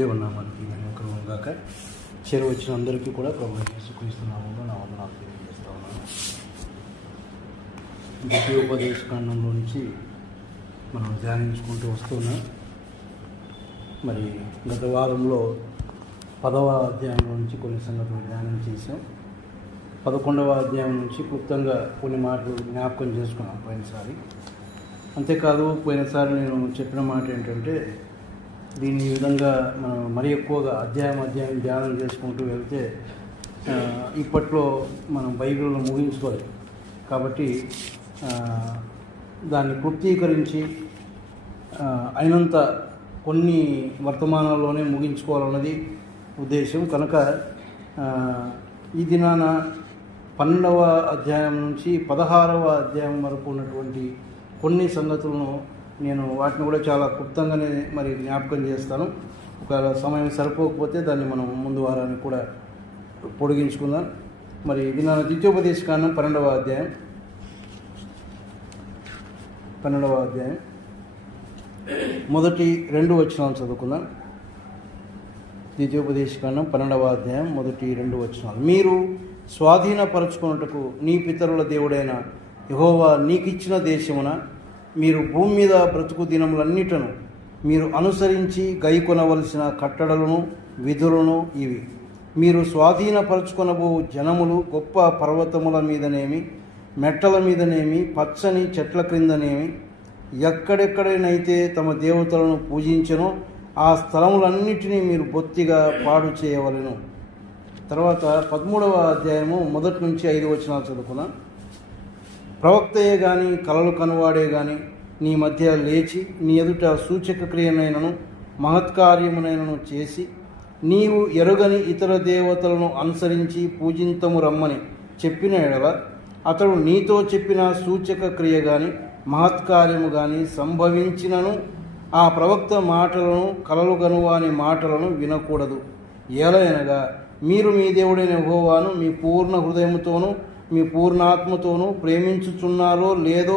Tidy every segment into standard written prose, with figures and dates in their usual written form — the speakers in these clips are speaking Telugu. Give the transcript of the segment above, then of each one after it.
దేవుని నామానికి మహిమ గాక. చేరవచ్చిన అందరికీ కూడా ప్రభువైన యేసుక్రీస్తు నామములో నా వందనాలు తెలియజేస్తా ఉన్నాను. ద్వితీయోపదేశ కాండంలో నుంచి మనం ధ్యానించుకుంటూ వస్తున్నాం. మరి గత వారంలో 10వ అధ్యాయంలో నుంచి కొన్ని సంగతులు ధ్యానం చేసాం. 11వ అధ్యాయం నుంచి క్లుప్తంగా కొన్ని మాటలు జ్ఞాపకం చేసుకున్నాం పోయినసారి. అంతేకాదు పోయినసారి నేను చెప్పిన మాట ఏంటంటే, దీన్ని ఈ విధంగా మనం మరి ఎక్కువగా అధ్యాయం ధ్యానం చేసుకుంటూ వెళ్తే ఇప్పట్లో మనం బైబిల్ను ముగించుకోవాలి. కాబట్టి దాన్ని క్లుప్తీకరించి అయినంత కొన్ని వర్తమానాల్లోనే ముగించుకోవాలన్నది ఉద్దేశం. కనుక ఈ దినాన 12వ అధ్యాయం నుంచి 16వ అధ్యాయం వరకు ఉన్నటువంటి కొన్ని సంగతులను నేను వాటిని కూడా చాలా క్లుప్తంగానే మరి జ్ఞాపకం చేస్తాను. ఒకవేళ సమయం సరిపోకపోతే దాన్ని మనం ముందు వారానికి కూడా పొడిగించుకుందాం. మరి దినాన ద్వితీయోపదేశ కాండం 12వ అధ్యాయం మొదటి 2 వచనాలు చదువుకుందాం. ద్వితీయోపదేశ కాండం 12వ అధ్యాయం మొదటి 2 వచనాలు. మీరు స్వాధీనపరచుకున్నట్టుకు నీ పితరుల దేవుడైన యెహోవా నీకిచ్చిన దేశమున మీరు భూమి మీద బ్రతుకు దినములన్నిటను మీరు అనుసరించి గైకొనవలసిన కట్టడలను విధులను ఇవి. మీరు స్వాధీనపరచుకొనబో జనములు గొప్ప పర్వతముల మీదనేమి, మెట్టల మీదనేమి, పచ్చని చెట్ల క్రిందనేమి, ఎక్కడెక్కడైనైతే తమ దేవతలను పూజించనో ఆ స్థలములన్నిటినీ మీరు బొత్తిగా పాడు చేయవలెను. తర్వాత 13వ అధ్యాయము మొదటి నుంచి 5 వచనాలు చదువుకున్నాం. ప్రవక్తయే గాని కలలు కనువాడే గాని నీ మధ్య లేచి నీ ఎదుట సూచక క్రియనైనను మహత్కార్యమునైనను చేసి నీవు ఎరుగని ఇతర దేవతలను అనుసరించి పూజింతము రమ్మని చెప్పిన ఎడల అతడు నీతో చెప్పిన సూచక క్రియ గాని మహత్కార్యము గాని సంభవించినను ఆ ప్రవక్త మాటలను కలలు కనువాని మాటలను వినకూడదు. ఏలయనగా మీరు మీ దేవుడైన యెహోవాను మీ పూర్ణ హృదయముతోనూ మీ పూర్ణాత్మతోనూ ప్రేమించుచున్నారో లేదో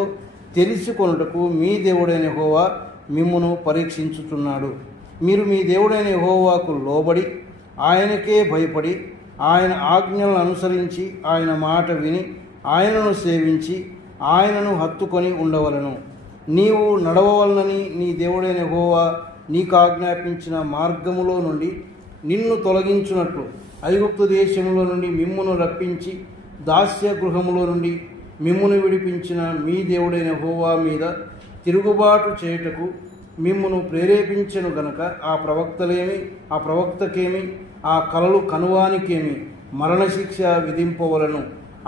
తెలుసుకొనుటకు మీ దేవుడైన యెహోవా మిమ్మును పరీక్షించుచున్నాడు. మీరు మీ దేవుడైన యెహోవాకు లోబడి ఆయనకే భయపడి ఆయన ఆజ్ఞలను అనుసరించి ఆయన మాట విని ఆయనను సేవించి ఆయనను హత్తుకొని ఉండవలను. నీవు నడవవలనని నీ దేవుడైన యెహోవా నీకు ఆజ్ఞాపించిన మార్గములో నుండి నిన్ను తొలగించునట్లు ఐగుప్తు దేశములో నుండి మిమ్మును రప్పించి దాస్య గృహములో నుండి మిమ్మును విడిపించిన మీ దేవుడైన యెహోవా మీద తిరుగుబాటు చేయుటకు మిమ్మును ప్రేరేపించెను గనక ఆ ప్రవక్తకేమి ఆ కలలు కనువానికేమి మరణశిక్ష విధింపవలను.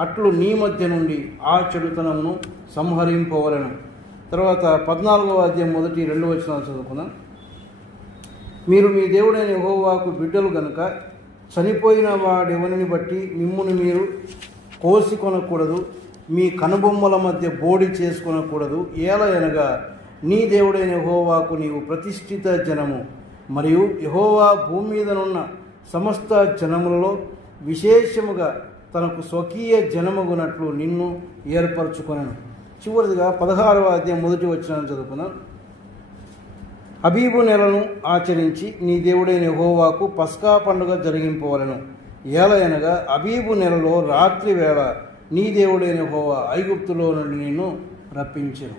అట్లు నీ మధ్య నుండి ఆ చెడుతనమును సంహరింపవలను. తర్వాత 14వ అధ్యాయం మొదటి 2 వచనాలు చదువుకుందాం. మీరు మీ దేవుడైన యెహోవాకు బిడ్డలు గనుక చనిపోయిన వాడెవనిని బట్టి మిమ్మును మీరు కోసికొనకూడదు, మీ కనుబొమ్మల మధ్య బోడి చేసుకొనకూడదు. ఏలయనగా నీ దేవుడైన యెహోవాకు నీవు ప్రతిష్ఠిత జనము, మరియు యెహోవా భూమి మీదనున్న సమస్త జనములలో విశేషముగా తనకు స్వకీయ జనమగునట్లు నిన్ను ఏర్పరచుకొనను. చివరిదిగా 16వ అధ్యాయం మొదటి వచనాన్ని చదువుకున్నాం. అబీబు నెలను ఆచరించి నీ దేవుడైన యెహోవాకు పస్కా పండుగ జరిగింపవలెను. ఏలయనగా అబీబు నెలలో రాత్రి వేళ నీ దేవుడైన యెహోవా ఐగుప్తులో నుండి నిన్ను రప్పించెను.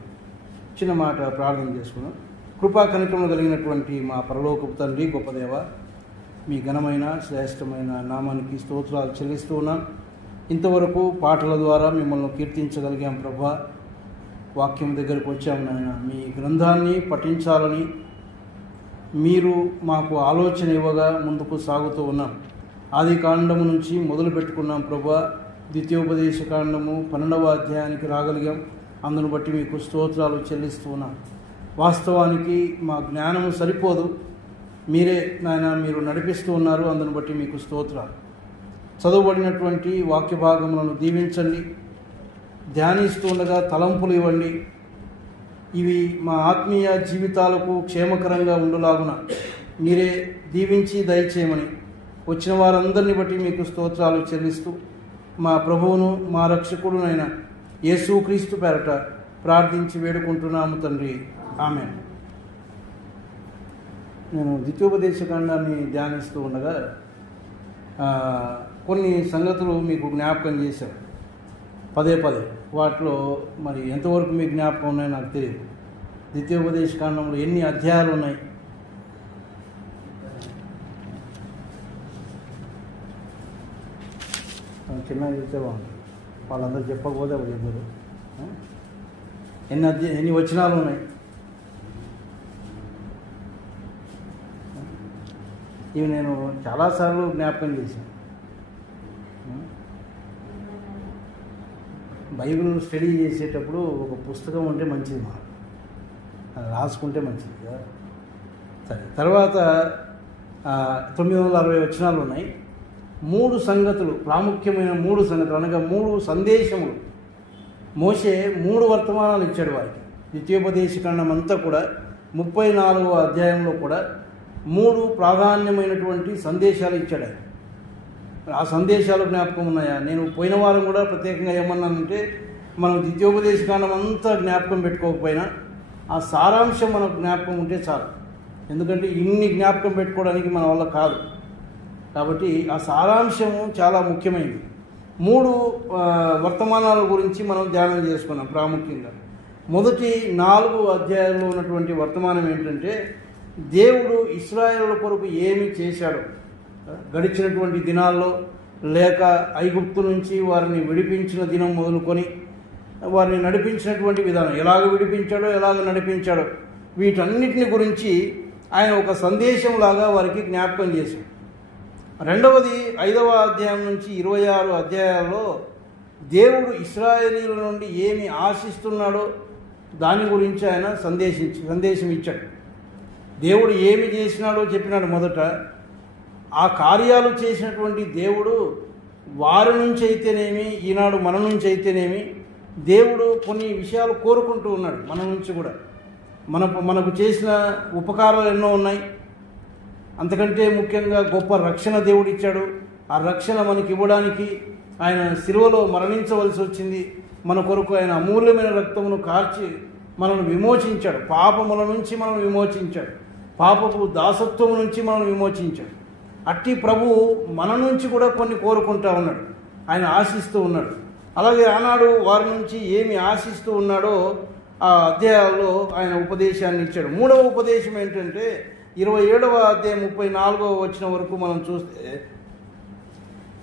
చిన్న మాట ప్రార్థన చేసుకున్నాం. కృపా కనికరము కలిగినటువంటి మా పరలోకపు తండ్రి, గొప్ప దేవ, మీ ఘనమైన శ్రేష్టమైన నామానికి స్తోత్రాలు చెల్లిస్తూ ఉన్నాం. ఇంతవరకు పాటల ద్వారా మిమ్మల్ని కీర్తించగలిగాం ప్రభా. వాక్యం దగ్గరకు వచ్చాము నాయన. మీ గ్రంథాన్ని పఠించాలని మీరు మాకు ఆలోచన ఇవ్వగా ముందుకు సాగుతూ ఉన్నాం. ఆది కాండము నుంచి మొదలు పెట్టుకున్నాం ప్రభా. ద్వితీయోపదేశ కాండము 12వ అధ్యాయానికి రాగలిగాం. అందును బట్టి మీకు స్తోత్రాలు చెల్లిస్తూ ఉన్నాం. వాస్తవానికి మా జ్ఞానము సరిపోదు, మీరే నాయన మీరు నడిపిస్తూ ఉన్నారు. అందును బట్టి మీకు స్తోత్రాలు. చదువుబడినటువంటి వాక్య భాగములను దీవించండి. ధ్యానిస్తూ ఉండగా తలంపులు ఇవ్వండి. ఇవి మా ఆత్మీయ జీవితాలకు క్షేమకరంగా ఉండులాగున మీరే దీవించి దయచేయమని వచ్చిన వారందరిని బట్టి మీకు స్తోత్రాలు చెల్లిస్తూ మా ప్రభువును మా రక్షకుడునైన యేసుక్రీస్తు పేరట ప్రార్థించి వేడుకుంటున్నాము తండ్రి. ఆమేన్. నేను ద్వితీయోపదేశకాండాన్ని ధ్యానిస్తూ ఉండగా కొన్ని సంగతులు మీకు జ్ఞాపకం చేశాను పదే వాటిలో మరి ఎంతవరకు మీకు జ్ఞాపకం ఉన్నాయో నాకు తెలియదు. ద్వితీయోపదేశకాండంలో ఎన్ని అధ్యాయాలు ఉన్నాయి? చిన్నగా చెప్తే బాగుంటుంది, వాళ్ళందరూ చెప్పకపోతే అప్పుడు చెప్పారు. ఎన్ని వచనాలు ఉన్నాయి? ఇవి నేను చాలాసార్లు జ్ఞాపకం చేశాను. బైబిల్ స్టడీ చేసేటప్పుడు ఒక పుస్తకం ఉంటే మంచిది, మనం అది రాసుకుంటే మంచిది కదా. సరే, తర్వాత 960 వచనాలు ఉన్నాయి. 3 సంగతులు, ప్రాముఖ్యమైన 3 సంగతులు అనగా 3 సందేశములు. మోషే 3 వర్తమానాలు ఇచ్చాడు వారికి. ద్వితీయోపదేశకాండం అంతా కూడా 34వ అధ్యాయంలో కూడా 3 ప్రాధాన్యమైనటువంటి సందేశాలు ఇచ్చాడు. ఆ సందేశాలు జ్ఞాపకం ఉన్నాయా? నేను పోయిన వారం కూడా ప్రత్యేకంగా ఏమన్నానంటే, మనం ద్వితీయోపదేశకాండం అంతా జ్ఞాపకం పెట్టుకోకపోయినా ఆ సారాంశం మనకు జ్ఞాపకం ఉంటే చాలు. ఎందుకంటే ఇన్ని జ్ఞాపకం పెట్టుకోవడానికి మన వల్ల కాదు. కాబట్టి ఆ సారాంశము చాలా ముఖ్యమైనది. 3 వర్తమానాల గురించి మనం ధ్యానం చేసుకున్నాం. ప్రాముఖ్యంగా మొదటి 4 అధ్యాయాల్లో ఉన్నటువంటి వర్తమానం ఏంటంటే, దేవుడు ఇశ్రాయేలుల కొరకు ఏమి చేశాడో, గడిచినటువంటి దినాల్లో లేక ఐగుప్తు నుంచి వారిని విడిపించిన దినం మొదలుకొని వారిని నడిపించినటువంటి విధానం, ఎలాగ విడిపించాడో ఎలాగ నడిపించాడో, వీటన్నిటిని గురించి ఆయన ఒక సందేశంలాగా వారికి జ్ఞాపకం చేశాడు. రెండవది 5వ అధ్యాయం నుంచి 26 అధ్యాయాల్లో దేవుడు ఇశ్రాయేలీయుల నుండి ఏమి ఆశిస్తున్నాడో దాని గురించి ఆయన సందేశం ఇచ్చాడు. దేవుడు ఏమి చేసినాడో చెప్పినాడు. మొదట ఆ కార్యాలు చేసినటువంటి దేవుడు వారి నుంచి అయితేనేమి, ఈనాడు మన నుంచి అయితేనేమి, దేవుడు కొన్ని విషయాలు కోరుకుంటూ ఉన్నాడు మన నుంచి కూడా. మనకు చేసిన ఉపకారాలు ఎన్నో ఉన్నాయి. అంతకంటే ముఖ్యంగా గొప్ప రక్షణ దేవుడు ఇచ్చాడు. ఆ రక్షణ మనకి ఇవ్వడానికి ఆయన శిలువలో మరణించవలసి వచ్చింది. మన కొరకు ఆయన అమూల్యమైన రక్తమును కార్చి మనల్ని విమోచించాడు. పాపముల నుంచి మనల్ని విమోచించాడు. పాపపు దాసత్వం నుంచి మనల్ని విమోచించాడు. అట్టి ప్రభువు మన నుంచి కూడా కొన్ని కోరుకుంటా ఉన్నాడు, ఆయన ఆశిస్తూ ఉన్నాడు. అలాగే ఆనాడు వారి నుంచి ఏమి ఆశిస్తూ ఉన్నాడో ఆ అధ్యాయాల్లో ఆయన ఉపదేశాన్ని ఇచ్చాడు. 3వ ఉపదేశం ఏంటంటే 27వ అధ్యాయం 34వ వచనం వరకు మనం చూస్తే,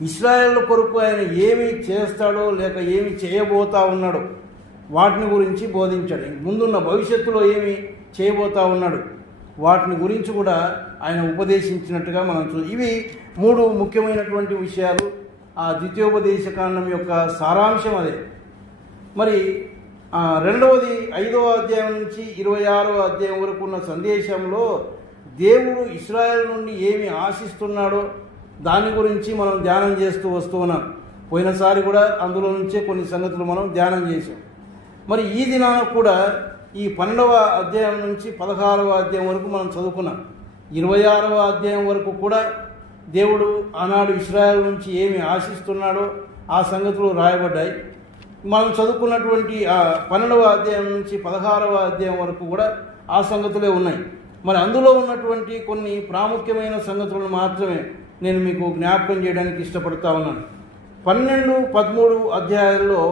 ఇశ్రాయేలు కొరకు ఆయన ఏమి చేస్తాడో లేక ఏమి చేయబోతా ఉన్నాడో వాటిని గురించి బోధించాడు. ముందున్న భవిష్యత్తులో ఏమి చేయబోతా ఉన్నాడు వాటిని గురించి కూడా ఆయన ఉపదేశించినట్టుగా మనం ఇవి 3 ముఖ్యమైనటువంటి విషయాలు. ఆ ద్వితీయోపదేశకాండం యొక్క సారాంశం అదే. మరి రెండవది 5వ అధ్యాయం నుంచి 26వ అధ్యాయం వరకు ఉన్న సందేశంలో దేవుడు ఇశ్రాయేలు నుండి ఏమి ఆశిస్తున్నాడో దాని గురించి మనం ధ్యానం చేస్తూ వస్తూ ఉన్నాం. పోయినసారి కూడా అందులో నుంచే కొన్ని సంగతులు మనం ధ్యానం చేసాం. మరి ఈ దినాన కూడా ఈ 12వ అధ్యాయం నుంచి 16వ అధ్యాయం వరకు మనం చదువుకున్నాం. 26వ అధ్యాయం వరకు కూడా దేవుడు ఆనాడు ఇశ్రాయేలు నుంచి ఏమి ఆశిస్తున్నాడో ఆ సంగతులు రాయబడ్డాయి. మనం చదువుకున్నటువంటి ఆ 12వ అధ్యాయం నుంచి 16వ అధ్యాయం వరకు కూడా ఆ సంగతులే ఉన్నాయి. మరి అందులో ఉన్నటువంటి కొన్ని ప్రాముఖ్యమైన సంగతులను మాత్రమే నేను మీకు జ్ఞాపకం చేయడానికి ఇష్టపడతా ఉన్నాను. 12, 13 అధ్యాయాల్లో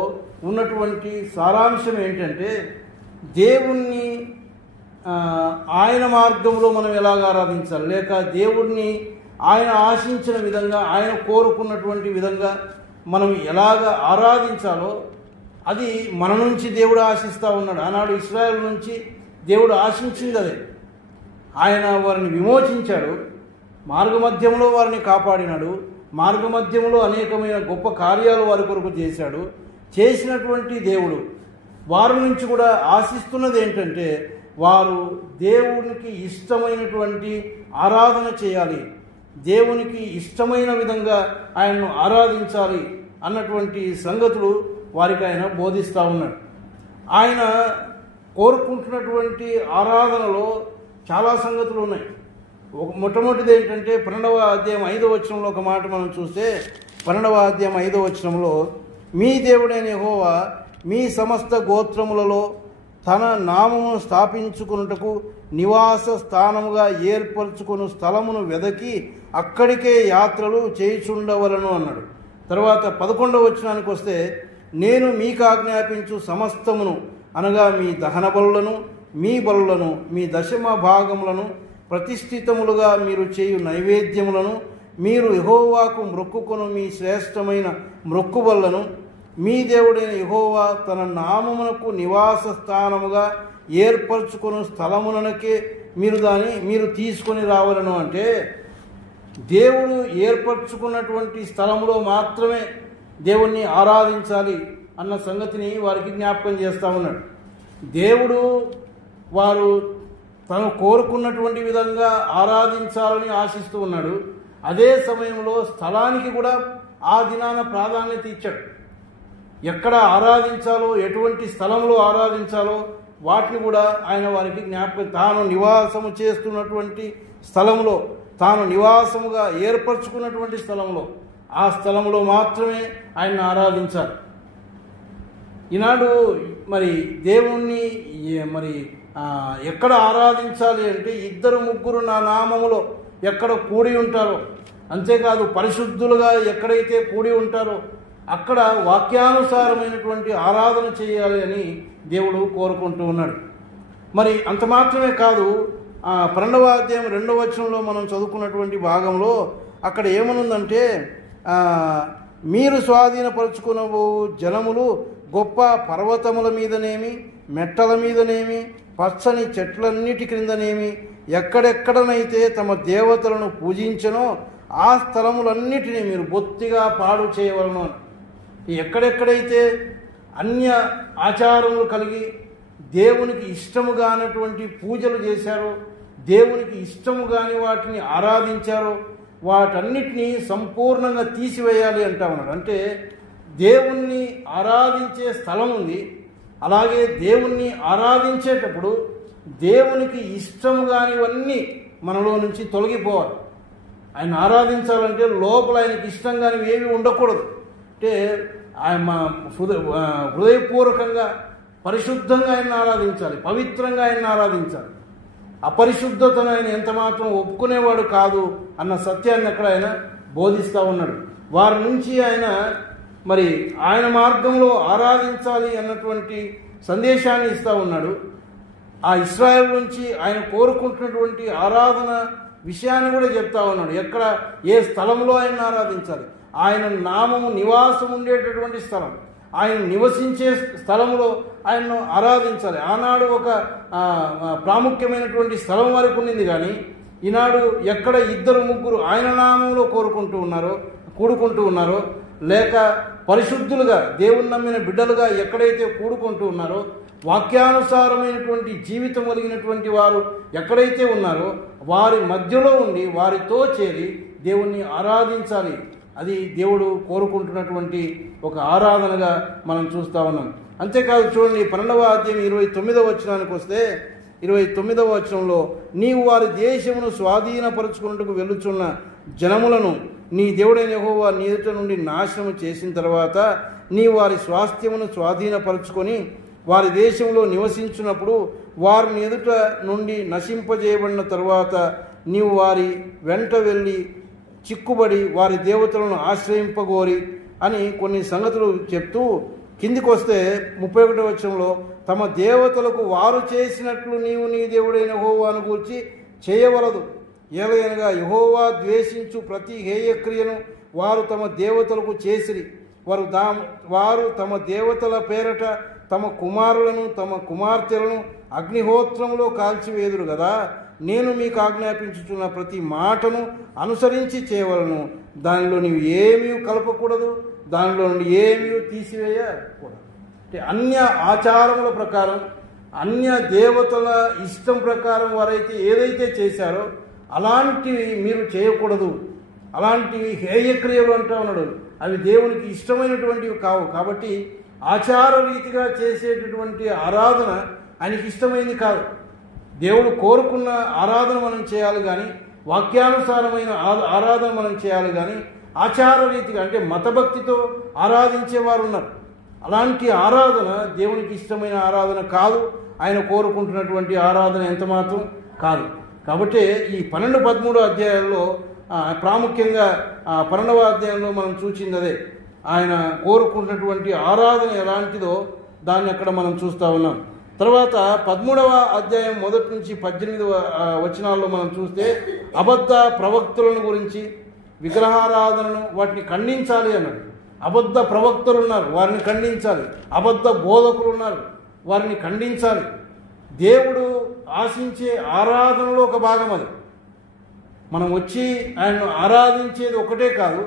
ఉన్నటువంటి సారాంశం ఏంటంటే, దేవుణ్ణి ఆయన మార్గంలో మనం ఎలాగ ఆరాధించాలి, లేక దేవుణ్ణి ఆయన ఆశించిన విధంగా, ఆయన కోరుకున్నటువంటి విధంగా మనం ఎలాగ ఆరాధించాలో అది మన నుంచి దేవుడు ఆశిస్తూ ఉన్నాడు. ఆనాడు ఇశ్రాయేలు నుంచి దేవుడు ఆశించింది అదే. ఆయన వారిని విమోచించాడు, మార్గమధ్యంలో వారిని కాపాడినాడు, మార్గమధ్యంలో అనేకమైన గొప్ప కార్యాలు వారి కొరకు చేశాడు. చేసినటువంటి దేవుడు వారి నుంచి కూడా ఆశిస్తున్నది ఏంటంటే, వారు దేవునికి ఇష్టమైనటువంటి ఆరాధన చేయాలి, దేవునికి ఇష్టమైన విధంగా ఆయన్ను ఆరాధించాలి అన్నటువంటి సంగతులు వారికి ఆయన బోధిస్తూ ఉన్నాడు. ఆయన కోరుకుంటున్నటువంటి ఆరాధనలో చాలా సంగతులు ఉన్నాయి. మొట్టమొదటిది ఏంటంటే 12వ అధ్యాయం 5వ వచనంలో ఒక మాట మనం చూస్తే, 12వ అధ్యాయం 5వ వచనంలో, మీ దేవుడైన యెహోవా మీ సమస్త గోత్రములలో తన నామమును స్థాపించుకున్నటకు నివాస స్థానముగా ఏర్పరచుకుని స్థలమును వెదకి అక్కడికే యాత్రలు చేయుచుండవలను అన్నాడు. తర్వాత 11వ వచనానికి వస్తే, నేను మీకు ఆజ్ఞాపించు సమస్తమును అనగా మీ దహన బలులను, మీ బలులను, మీ దశమ భాగములను, ప్రతిష్ఠితములుగా మీరు చేయు నైవేద్యములను, మీరు యెహోవాకు మ్రొక్కుకొను మీ శ్రేష్టమైన మ్రొక్కుబళ్లను, మీ దేవుడైన యెహోవా తన నామమునకు నివాస స్థానముగా ఏర్పరచుకున్న స్థలమునకే మీరు తీసుకొని రావాలను. అంటే దేవుడు ఏర్పరచుకున్నటువంటి స్థలంలో మాత్రమే దేవుణ్ణి ఆరాధించాలి అన్న సంగతిని వారికి జ్ఞాపకం చేస్తూ ఉన్నాడు. దేవుడు వారు తను కోరుకున్నటువంటి విధంగా ఆరాధించాలని ఆశిస్తూ ఉన్నాడు. అదే సమయంలో స్థలానికి కూడా ఆ దినాన ప్రాధాన్యత ఇచ్చాడు. ఎక్కడ ఆరాధించాలో, ఎటువంటి స్థలంలో ఆరాధించాలో వాటిని కూడా ఆయన వారికి జ్ఞాపకం, తాను నివాసము చేస్తున్నటువంటి స్థలంలో, తాను నివాసముగా ఏర్పరచుకున్నటువంటి స్థలంలో, ఆ స్థలంలో మాత్రమే ఆయన్ని ఆరాధించాలి. ఈనాడు మరి దేవుణ్ణి ఎక్కడ ఆరాధించాలి అంటే 2-3 నా నామములో ఎక్కడ కూడి ఉంటారో, అంతేకాదు పరిశుద్ధులుగా ఎక్కడైతే కూడి ఉంటారో అక్కడ వాక్యానుసారమైనటువంటి ఆరాధన చేయాలి అని దేవుడు కోరుకుంటూ ఉన్నాడు. మరి అంత మాత్రమే కాదు, 12వ అధ్యాయం 2వ వచనంలో మనం చదువుకున్నటువంటి భాగంలో అక్కడ ఏమనుందంటే, మీరు స్వాధీనపరుచుకున్న జనములు గొప్ప పర్వతముల మీదనేమి, మెట్టల మీదనేమి, పచ్చని చెట్లన్నిటి క్రిందనేమి, ఎక్కడెక్కడనైతే తమ దేవతలను పూజించనో ఆ స్థలములన్నిటినీ మీరు బొత్తిగా పాడు చేయవలను. ఎక్కడెక్కడైతే అన్య ఆచారములు కలిగి దేవునికి ఇష్టము కానటువంటి పూజలు చేశారో, దేవునికి ఇష్టము కాని వాటిని ఆరాధించారో వాటన్నిటినీ సంపూర్ణంగా తీసివేయాలి అంటా ఉన్నాడు. అంటే దేవుణ్ణి ఆరాధించే స్థలం ఉంది, అలాగే దేవుణ్ణి ఆరాధించేటప్పుడు దేవునికి ఇష్టం కానివన్నీ మనలో నుంచి తొలగిపోవాలి. ఆయన ఆరాధించాలంటే లోపల ఆయనకి ఇష్టం కానివి ఏవి ఉండకూడదు. అంటే ఆయన హృదయపూర్వకంగా పరిశుద్ధంగా ఆయన్ని ఆరాధించాలి, పవిత్రంగా ఆయన్ని ఆరాధించాలి. అపరిశుద్ధతను ఆయన ఎంత మాత్రం ఒప్పుకునేవాడు కాదు అన్న సత్యాన్ని అక్కడ ఆయన బోధిస్తూ ఉన్నాడు. వారి నుంచి ఆయన మార్గంలో ఆరాధించాలి అన్నటువంటి సందేశాన్ని ఇస్తూ ఉన్నాడు. ఆ ఇశ్రాయేలు నుంచి ఆయన కోరుకుంటున్నటువంటి ఆరాధన విషయాన్ని కూడా చెప్తా ఉన్నాడు. ఎక్కడ ఏ స్థలంలో ఆయన ఆరాధించాలి, ఆయన నామము నివాసం ఉండేటటువంటి స్థలం, ఆయన నివసించే స్థలంలో ఆయన్ను ఆరాధించాలి. ఆనాడు ఒక ప్రాముఖ్యమైనటువంటి స్థలం వరకు ఉండింది, కానీ ఈనాడు ఎక్కడ 2-3 ఆయన నామంలో కూడుకుంటూ ఉన్నారో, లేక పరిశుద్ధులుగా దేవుని నమ్మిన బిడ్డలుగా ఎక్కడైతే కూడుకుంటూ ఉన్నారో, వాక్యానుసారమైనటువంటి జీవితం కలిగినటువంటి వారు ఎక్కడైతే ఉన్నారో వారి మధ్యలో ఉండి వారితో చేరి దేవుణ్ణి ఆరాధించాలి. అది దేవుడు కోరుకుంటున్నటువంటి ఒక ఆరాధనగా మనం చూస్తూ ఉన్నాం. అంతేకాదు చూడండి, 12వ అధ్యాయం 29వ వచనానికి వస్తే 29వ వచనంలో, నీవు వారి దేశమును స్వాధీనపరుచుకున్నట్టుకు వెళ్ళుచున్న జనములను నీ దేవుడైన యెహోవా నీ ఎదుట నుండి నాశనం చేసిన తర్వాత నీవు వారి స్వాస్థ్యమును స్వాధీనపరుచుకొని వారి దేశంలో నివసించినప్పుడు వారి ఎదుట నుండి నశింపజేయబడిన తరువాత నీవు వారి వెంట వెళ్ళి చిక్కుబడి వారి దేవతలను ఆశ్రయింపగోరి అని కొన్ని సంగతులు చెప్తూ కిందికి వస్తే 31వ వచనంలో, తమ దేవతలకు వారు చేసినట్లు నీవు నీ దేవుడైన యెహోవాను గూర్చి చేయవలదు. ఏలయనగా యెహోవా ద్వేషించు ప్రతి హేయక్రియను వారు తమ దేవతలకు చేసిరి. వారు తమ దేవతల పేరట తమ కుమారులను తమ కుమార్తెలను అగ్నిహోత్రంలో కాల్చివేదురు కదా. నేను మీకు ఆజ్ఞాపించుచున్న ప్రతి మాటను అనుసరించి చేయవలను. దానిలో నీవు ఏమీ కలపకూడదు, దానిలో నుండి ఏమీ తీసివేయకూడదు. అంటే అన్య ఆచారముల ప్రకారం, అన్య దేవతల ఇష్టం ప్రకారం వారైతే ఏదైతే చేశారో అలాంటివి మీరు చేయకూడదు. అలాంటివి హేయక్రియలు అంటూ ఉన్నాడు. అవి దేవునికి ఇష్టమైనటువంటివి కావు. కాబట్టి ఆచార రీతిగా చేసేటటువంటి ఆరాధన ఆయనకి ఇష్టమైంది కాదు. దేవుడు కోరుకున్న ఆరాధన మనం చేయాలి కానీ, వాక్యానుసారమైన ఆరాధన మనం చేయాలి కానీ, ఆచార రీతిగా అంటే మతభక్తితో ఆరాధించేవారు ఉన్నారు. అలాంటి ఆరాధన దేవునికి ఇష్టమైన ఆరాధన కాదు. ఆయన కోరుకుంటున్నటువంటి ఆరాధన ఎంత మాత్రం కాదు. కాబట్టి ఈ 12, 13 అధ్యాయాల్లో ప్రాముఖ్యంగా 12వ అధ్యాయంలో మనం చూసింది అదే. ఆయన కోరుకుంటున్నటువంటి ఆరాధన ఎలాంటిదో దాన్ని అక్కడ మనం చూస్తూ ఉన్నాం. తర్వాత 13వ అధ్యాయం 1 నుంచి 18 వచనాల్లో మనం చూస్తే అబద్ధ ప్రవక్తలను గురించి, విగ్రహారాధనను వాటిని ఖండించాలి అన్నాడు. అబద్ధ ప్రవక్తలు ఉన్నారు, వారిని ఖండించాలి. అబద్ధ బోధకులు ఉన్నారు, వారిని ఖండించాలి. దేవుడు ఆశించే ఆరాధనలో ఒక భాగం అది. మనం వచ్చి ఆయన్ను ఆరాధించేది ఒకటే కాదు,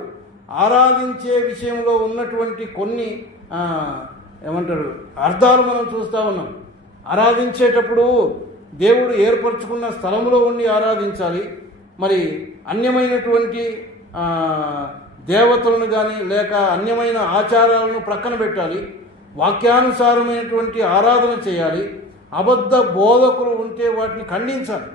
ఆరాధించే విషయంలో ఉన్నటువంటి కొన్ని ఏమంటారు అర్థాలు మనం చూస్తూ ఉన్నాం. ఆరాధించేటప్పుడు దేవుడు ఏర్పరచుకున్న స్థలంలో ఉండి ఆరాధించాలి. మరి అన్యమైనటువంటి దేవతలను కానీ లేక అన్యమైన ఆచారాలను ప్రక్కన పెట్టాలి. వాక్యానుసారమైనటువంటి ఆరాధన చేయాలి. అబద్ధ బోధకులు ఉంటే వాటిని ఖండించాలి.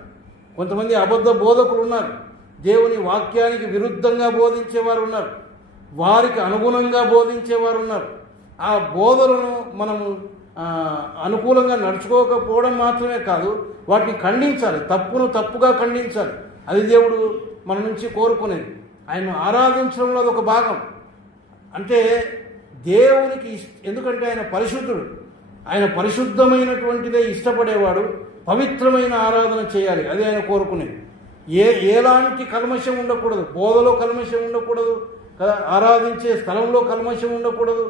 కొంతమంది అబద్ధ బోధకులు ఉన్నారు, దేవుని వాక్యానికి విరుద్ధంగా బోధించేవారు ఉన్నారు, వారికి అనుగుణంగా బోధించేవారు ఉన్నారు. ఆ బోధలను మనము అనుకూలంగా నడుచుకోకపోవడం మాత్రమే కాదు, వాటిని ఖండించాలి. తప్పును తప్పుగా ఖండించాలి. అది దేవుడు మన నుంచి కోరుకునేది. ఆయన ఆరాధించడంలో అదొక భాగం. అంటే దేవునికి ఎందుకంటే ఆయన పరిశుద్ధుడు, ఆయన పరిశుద్ధమైనటువంటిదే ఇష్టపడేవాడు. పవిత్రమైన ఆరాధన చేయాలి, అది ఆయన కోరుకునేది. ఎలాంటి కల్మషం ఉండకూడదు, బోధలో కల్మషం ఉండకూడదు కదా, ఆరాధించే స్థలంలో కల్మషం ఉండకూడదు.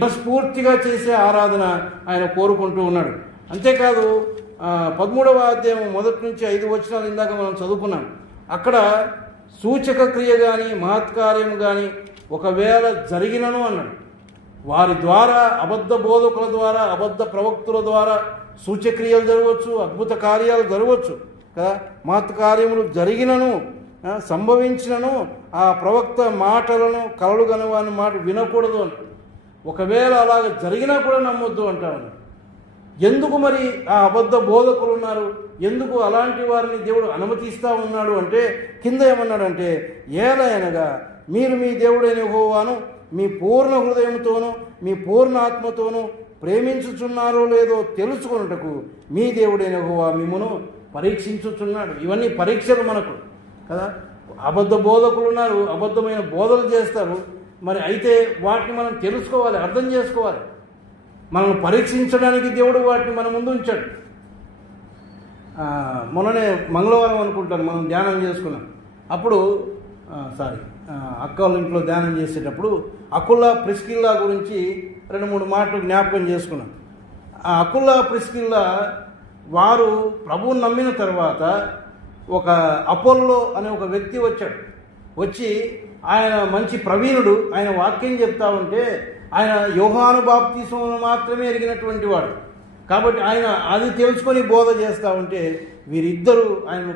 మనస్ఫూర్తిగా చేసే ఆరాధన ఆయన కోరుకుంటూ ఉన్నాడు. అంతేకాదు 13వ అధ్యాయం 1 నుంచి 5 వచనాలు ఇందాక మనం చదువుకున్నాం. అక్కడ సూచక క్రియ కానీ మహత్కార్యం కానీ ఒకవేళ జరిగినను అన్నాడు. వారి ద్వారా, అబద్ధ బోధకుల ద్వారా, అబద్ధ ప్రవక్తుల ద్వారా సూచక్రియలు జరగవచ్చు, అద్భుత కార్యాలు జరగవచ్చు కదా. మహత్కార్యములు జరిగినను సంభవించినను ఆ ప్రవక్త మాటలను కలలు కనవాని మాట వినకూడదు అని. ఒకవేళ అలాగ జరిగినా కూడా నమ్మొద్దు అంటాను. ఎందుకు మరి ఆ అబద్ధ బోధకులు ఉన్నారు, ఎందుకు అలాంటి వారిని దేవుడు అనుమతిస్తూ ఉన్నాడు అంటే కింద ఏమన్నాడంటే, ఏలయనగా మీరు మీ దేవుడైన యెహోవాను మీ పూర్ణ హృదయంతోనూ మీ పూర్ణ ఆత్మతోనూ ప్రేమించుచున్నారో లేదో తెలుసుకొనుటకు మీ దేవుడైన యెహోవా మిమ్మును పరీక్షించుచున్నాడు. ఇవన్నీ పరీక్షలు మనకు కదా. అబద్ధ బోధకులు ఉన్నారు, అబద్ధమైన బోధలు చేస్తారు. మరి అయితే వాటిని మనం తెలుసుకోవాలి, అర్థం చేసుకోవాలి. మనం పరీక్షించడానికి దేవుడు వాటిని మన ముందు ఉంచాడు. మొన్ననే మంగళవారం అనుకుంటాను మనం ధ్యానం చేసుకున్నాం. అప్పుడు అక్క వాళ్ళ ఇంట్లో ధ్యానం చేసేటప్పుడు అకుల్లా ప్రిస్కిల్లా గురించి 2-3 మాటలు జ్ఞాపకం చేసుకున్నాం. ఆ అకుల్లా ప్రిస్కిల్లా వారు ప్రభువుని నమ్మిన తర్వాత ఒక అపోల్లో అనే ఒక వ్యక్తి వచ్చాడు. వచ్చి ఆయన మంచి ప్రవీణుడు, ఆయన వాక్యం చెప్తా ఉంటే ఆయన యోహాను బాప్తిస్మమును మాత్రమే ఎరిగినటువంటి వాడు. కాబట్టి ఆయన అది తెలుసుకొని బోధ చేస్తూ ఉంటే వీరిద్దరూ ఆయనను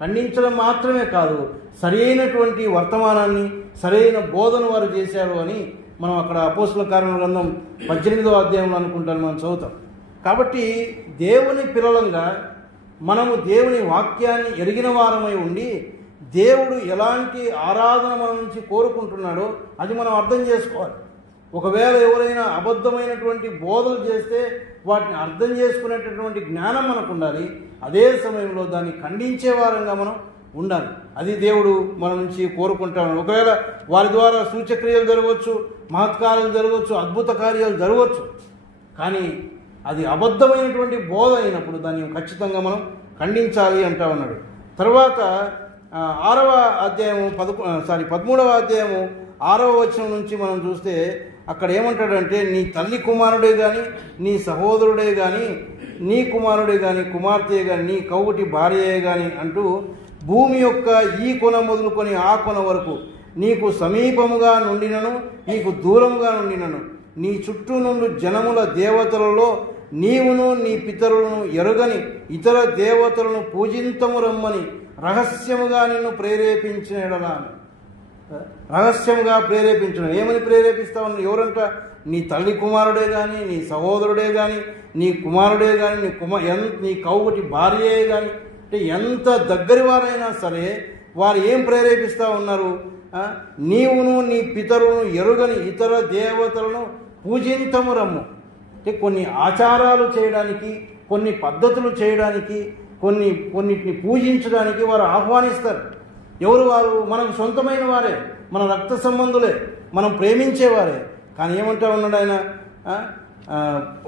ఖండించడం మాత్రమే కాదు, సరైనటువంటి వర్తమానాన్ని, సరైన బోధన వారు చేశారు అని మనం అక్కడ అపోస్తల కార్యముల గ్రంథం 18వ అధ్యాయంలో అనుకుంటాను మనం చదువుతాం. కాబట్టి దేవుని పిల్లలంగా మనము దేవుని వాక్యాన్ని ఎరిగిన వారమై ఉండి దేవుడు ఎలాంటి ఆరాధన మన నుంచి కోరుకుంటున్నాడో అది మనం అర్థం చేసుకోవాలి. ఒకవేళ ఎవరైనా అబద్ధమైనటువంటి బోధలు చేస్తే వాటిని అర్థం చేసుకునేటటువంటి జ్ఞానం మనకు ఉండాలి. అదే సమయంలో దాన్ని ఖండించే వారంగా మనం ఉండాలి. అది దేవుడు మన నుంచి కోరుకుంటాడు. ఒకవేళ వారి ద్వారా సూచక్రియలు జరగవచ్చు, మహత్కార్యాలు జరగవచ్చు, అద్భుత కార్యాలు జరగవచ్చు. కానీ అది అబద్ధమైనటువంటి బోధ అయినప్పుడు దాన్ని ఖచ్చితంగా మనం ఖండించాలి అంటా ఉన్నాడు. తర్వాత 13వ అధ్యాయము 6వ వచనం నుంచి మనం చూస్తే అక్కడ ఏమంటాడంటే, నీ తల్లి కుమారుడే కానీ, నీ సహోదరుడే కానీ, నీ కుమారుడే కానీ, కుమార్తె కానీ, నీ కౌగుటి భార్యే కానీ అంటూ భూమి యొక్క ఈ కొన మొదలుకొని ఆ కొన వరకు నీకు సమీపముగా నుండినను నీకు దూరముగా నుండినను నీ చుట్టూ నుండి జనముల దేవతలలో నీవును నీ పితరులను ఎరుగని ఇతర దేవతలను పూజింతము రమ్మని రహస్యముగా నిన్ను ప్రేరేపించిన ఎడలా. రహస్యంగా ప్రేరేపించడం ఏమని ప్రేరేపిస్తావు? ఎవరంట? నీ తల్లి కుమారుడే కానీ, నీ సహోదరుడే కానీ, నీ కుమారుడే కానీ, నీ కౌగుటి భార్యే కానీ, అంటే ఎంత దగ్గరి వారైనా సరే వారు ఏం ప్రేరేపిస్తూ ఉన్నారు? నీవును నీ పితరులను ఎరుగని ఇతర దేవతలను పూజింతము రమ్ము. అంటే కొన్ని ఆచారాలు చేయడానికి, కొన్ని పద్ధతులు చేయడానికి, కొన్నిటిని పూజించడానికి వారు ఆహ్వానిస్తారు. ఎవరు వారు? మనకు సొంతమైన వారే, మన రక్త సంబంధులే, మనం ప్రేమించేవారే. కానీ ఏమంటా ఉన్నాడు ఆయన?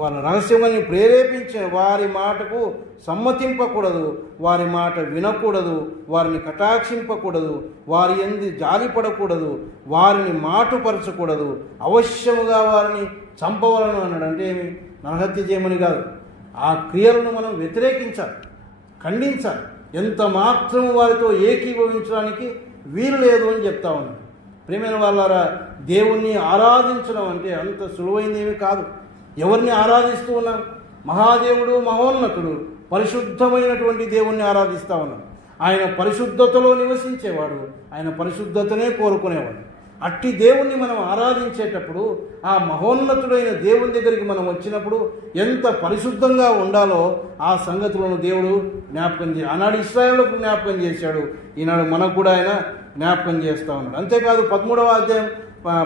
వాళ్ళ రహస్యంగా ప్రేరేపించిన వారి మాటకు సమ్మతింపకూడదు, వారి మాట వినకూడదు, వారిని కటాక్షింపకూడదు, వారి యందు జాలిపడకూడదు, వారిని మాటుపరచకూడదు, అవశ్యముగా వారిని చంపవలను అన్నాడు. అంటే ఏమి? నరహత్య చేయమని కాదు, ఆ క్రియలను మనం వ్యతిరేకించాలి, ఖండించాలి, ఎంత మాత్రము వారితో ఏకీభవించడానికి వీలు లేదు అని చెప్తా ఉన్నాడు. ప్రియమైన వాళ్ళారా, దేవుణ్ణి ఆరాధించడం అంటే అంత సులువైందేమీ కాదు. ఎవరిని ఆరాధిస్తూ ఉన్నాం? మహాదేవుడు, మహోన్నతుడు, పరిశుద్ధమైనటువంటి దేవుణ్ణి ఆరాధిస్తూ ఉన్నాం. ఆయన పరిశుద్ధతలో నివసించేవాడు, ఆయన పరిశుద్ధతనే కోరుకునేవాడు. అట్టి దేవుణ్ణి మనం ఆరాధించేటప్పుడు, ఆ మహోన్నతుడైన దేవుని దగ్గరికి మనం వచ్చినప్పుడు ఎంత పరిశుద్ధంగా ఉండాలో ఆ సంగతులను దేవుడు జ్ఞాపకం ఆనాడు ఇశ్రాయేలుకు జ్ఞాపకం చేశాడు, ఈనాడు మనకు కూడా ఆయన జ్ఞాపకం చేస్తూ ఉన్నాడు. అంతేకాదు 13వ అధ్యాయం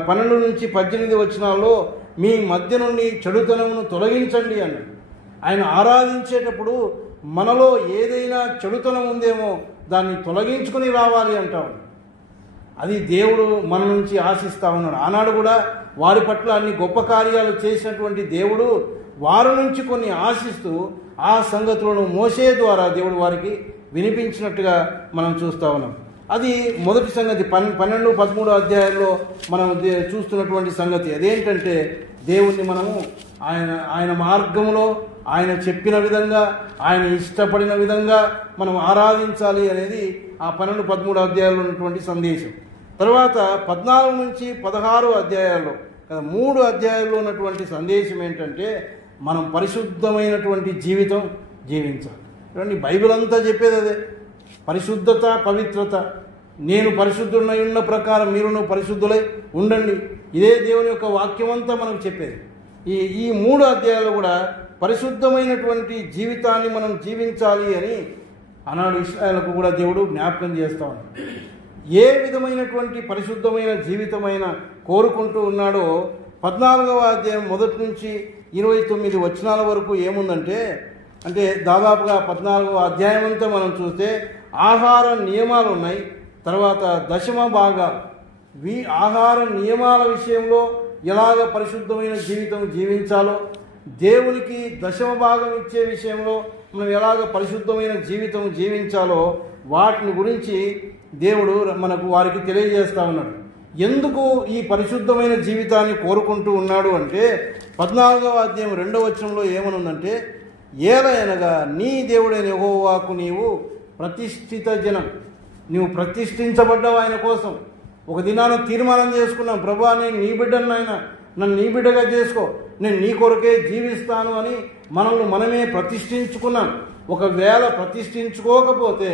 12 నుంచి 18 వచనాల్లో మీ మధ్య నుండి చెడుతనమును తొలగించండి అన్నాడు. ఆయన ఆరాధించేటప్పుడు మనలో ఏదైనా చెడుతనం ఉందేమో దాన్ని తొలగించుకుని రావాలి అంటాం. అది దేవుడు మన నుంచి ఆశిస్తూ ఉన్నాడు. ఆనాడు కూడా వారి పట్ల అన్ని గొప్ప కార్యాలు చేసినటువంటి దేవుడు వారి నుంచి కొన్ని ఆశిస్తూ ఆ సంగతులను మోసే ద్వారా దేవుడు వారికి వినిపించినట్టుగా మనం చూస్తూ ఉన్నాం. అది మొదటి సంగతి. 12, 13 అధ్యాయాల్లో మనం చూస్తున్నటువంటి సంగతి అదేంటంటే, దేవుణ్ణి మనము ఆయన మార్గంలో, ఆయన చెప్పిన విధంగా, ఆయన ఇష్టపడిన విధంగా మనం ఆరాధించాలి అనేది ఆ 12, 13 అధ్యాయాల్లో ఉన్నటువంటి సందేశం. తర్వాత 14 నుంచి 16 అధ్యాయాల్లో, 3 అధ్యాయాల్లో ఉన్నటువంటి సందేశం ఏంటంటే, మనం పరిశుద్ధమైనటువంటి జీవితం జీవించాలి. చూడండి, బైబిల్ అంతా చెప్పేది అదే, పరిశుద్ధత, పవిత్రత. నేను పరిశుద్ధుడై ఉన్న ప్రకారం మీరును పరిశుద్ధులై ఉండండి. ఇదే దేవుని యొక్క వాక్యం అంతా మనకు చెప్పేది. ఈ 3 అధ్యాయాలు కూడా పరిశుద్ధమైనటువంటి జీవితాన్ని మనం జీవించాలి అని ఆనాడు ఇశ్రాయేలుకు కూడా దేవుడు జ్ఞాపకం చేస్తా ఉన్నాడు. ఏ విధమైనటువంటి పరిశుద్ధమైన జీవితమైన కోరుకుంటూ ఉన్నాడో 14వ అధ్యాయం 1 నుంచి 29 వచనాల వరకు ఏముందంటే, అంటే దాదాపుగా 14వ అధ్యాయం అంతా మనం చూస్తే ఆహార నియమాలు ఉన్నాయి. తర్వాత దశమ భాగాలు, ఆహార నియమాల విషయంలో ఎలాగ పరిశుద్ధమైన జీవితం జీవించాలో, దేవునికి దశమ భాగం ఇచ్చే విషయంలో మనం ఎలాగ పరిశుద్ధమైన జీవితం జీవించాలో వాటిని గురించి దేవుడు మనకు వారికి తెలియజేస్తూ ఉన్నాడు. ఎందుకు ఈ పరిశుద్ధమైన జీవితాన్ని కోరుకుంటూ ఉన్నాడు అంటే 14వ అధ్యాయం 2వ వచనంలో ఏమనుందంటే, ఏలయనగా నీ దేవుడైన యెహోవాకు నీవు ప్రతిష్ఠిత జనం, నీవు ప్రతిష్ఠించబడ్డావు ఆయన కోసం. ఒక దినాన తీర్మానం చేసుకున్నాం, ప్రభువా నేను నీ బిడ్డను, ఆయన నన్ను నీ బిడ్డగా చేసుకో, నేను నీ కొరకే జీవిస్తాను అని మనల్ని మనమే ప్రతిష్ఠించుకున్నాం. ఒకవేళ ప్రతిష్ఠించుకోకపోతే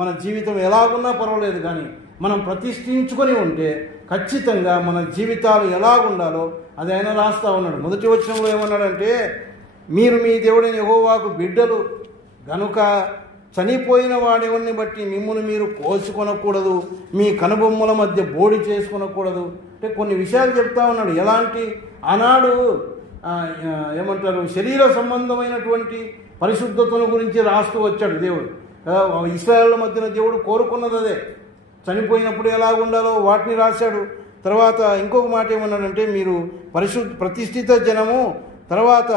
మన జీవితం ఎలాగున్నా పర్వాలేదు, కానీ మనం ప్రతిష్ఠించుకొని ఉంటే ఖచ్చితంగా మన జీవితాలు ఎలాగుండాలో అది ఆయన రాస్తా ఉన్నాడు. మొదటి వచనంలో ఏమన్నాడంటే, మీరు మీ దేవుడైన యెహోవాకు బిడ్డలు గనుక చనిపోయిన వాడెవరిని బట్టి మిమ్మును మీరు కోసుకొనకూడదు, మీ కనుబొమ్మల మధ్య బోడి చేసుకొనకూడదు. అంటే కొన్ని విషయాలు చెప్తా ఉన్నాడు. ఎలాంటి ఆనాడు ఏమంటారు, శరీర సంబంధమైనటువంటి పరిశుద్ధతను గురించి రాస్తూ వచ్చాడు దేవుడు. ఇశ్రాయేలు మధ్యన దేవుడు కోరుకున్నది అదే, చనిపోయినప్పుడు ఎలా ఉండాలో వాటిని రాశాడు. తర్వాత ఇంకొక మాట ఏమన్నాడంటే, మీరు ప్రతిష్ఠిత జనము, తర్వాత